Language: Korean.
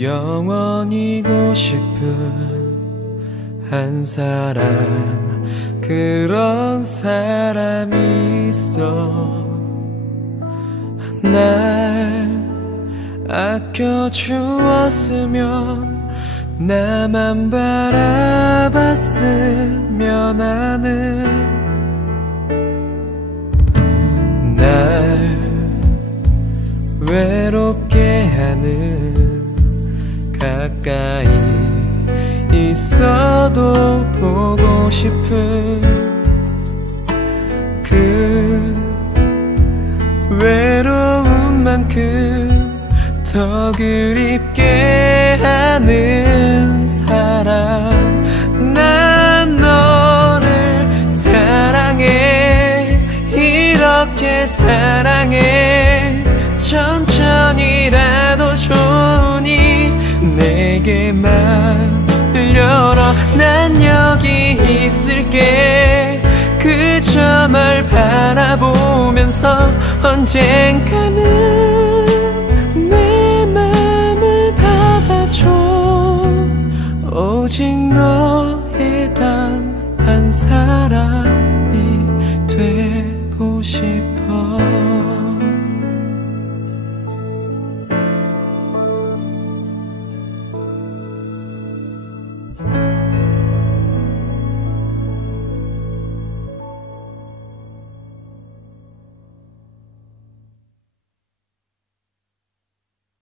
영원히고 싶은 한 사람. 그런 사람이 있어. 날 아껴주었으면 나만 바라봤으면 하는 외롭게 하는 가까이 있어도 보고 싶은 그 외로움만큼 더 그립게 하는 사람 난 너를 사랑해. 이렇게 사랑해 있을게 그저 널 바라보면서 언젠가는 오직 너의 단 한 사람